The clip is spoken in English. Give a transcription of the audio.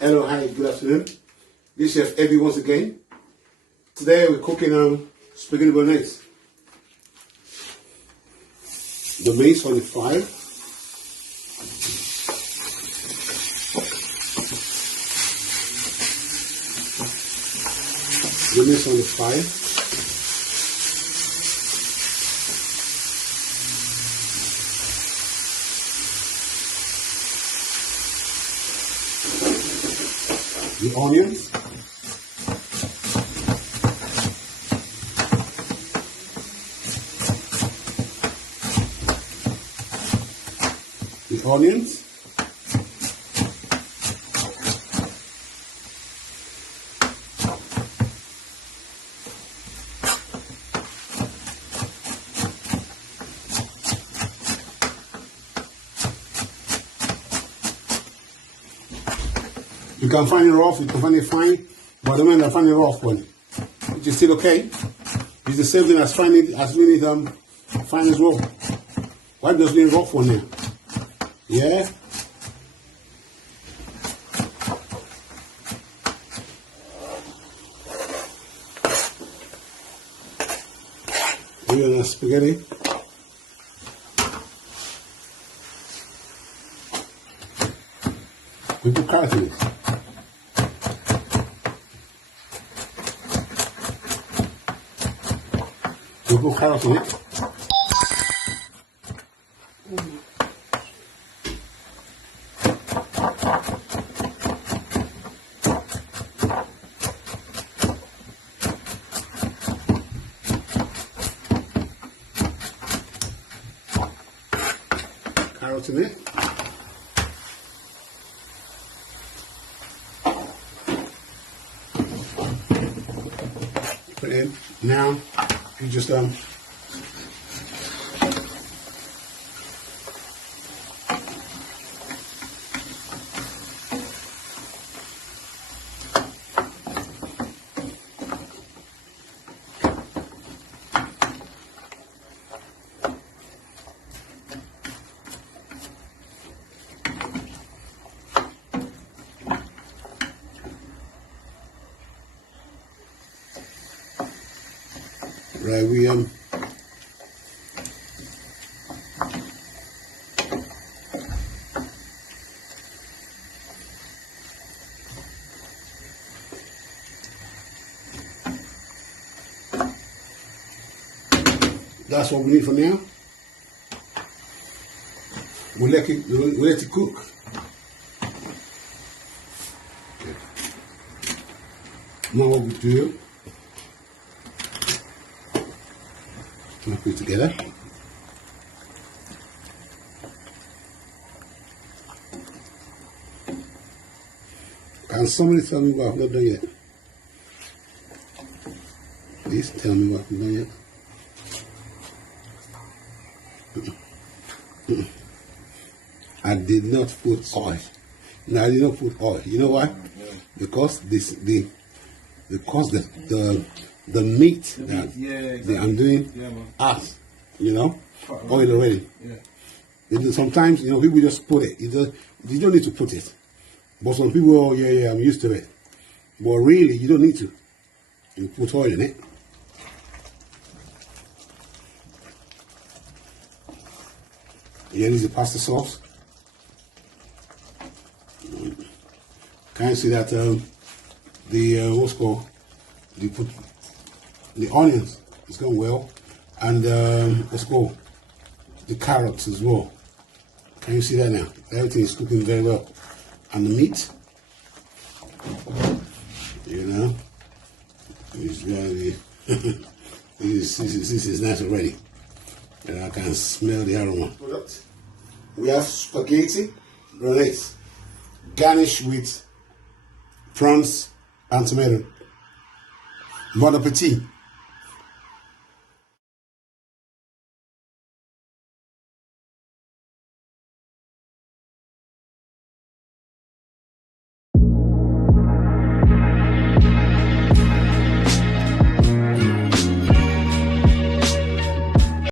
Hello, hi, good afternoon. This is Chef Ebby once again. Today we're cooking spaghetti bolognese. The meat's on the fire. The meat's on the fire. The onions. The onions. You can find it rough, you can find it fine, but the moment I find it rough one, which is still okay. It's the same thing as finding it fine as well. Why does it mean rough one now? Yeah. Here's the spaghetti. We put carrots in it. We put carrots in it. Carrots in it. Put it in. Now you just right, that's what we need for now. We'll let it cook. Okay. Now what we do, we'll put it together. Can somebody tell me what I've not done yet? Please tell me what I've done yet. I did not put oil. No, I did not put oil. You know why? Because the meat that I'm doing has, oil already. Yeah. Sometimes, people just put it. You don't need to put it. But some people, I'm used to it. But really, you don't need to. You put oil in it. Here is the pasta sauce. Can you see that what's called? You put the onions, it's going well, and what's called the carrots as well. Can you see that now? Everything is cooking very well, and the meat, is very. this is nice already, and I can smell the aroma. We have spaghetti bolognese, garnished with prawns and tomato. Bon appetit.